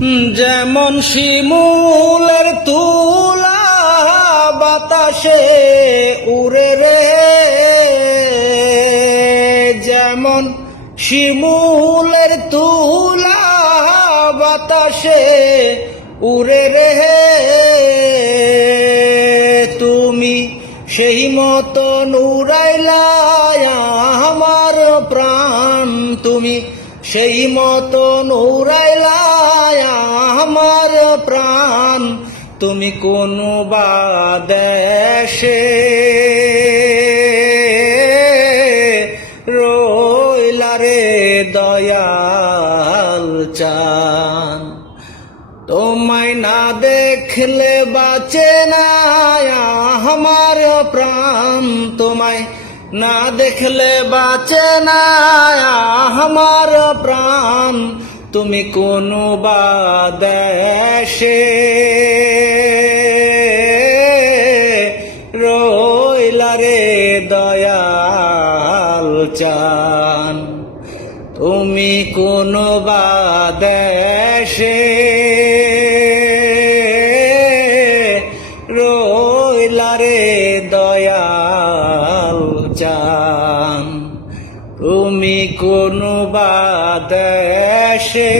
যেমন শিমুলের তুলা বাতাসে উড়ে রে, যেমন শিমুলের তুলা বাতাসে উড়ে রে, তুমি সেই মতন উড়াইলা আমার প্রাণ, তুমি সেই মতন উড়াইলা আমার প্রাণ, তুমি কোন বা দেশে রইলা রে দয়াল চান। তোমায় না দেখলে বাঁচে না আমার প্রাণ, তোমায় না দেখলে বাঁচে না আমার প্রাণ, তুমি কোন বা দেশে রইলা রে দয়াল চান, তুমি কোন বা দেশে রইলা রে দয়াল চান, তুমি কোন বা দেশে।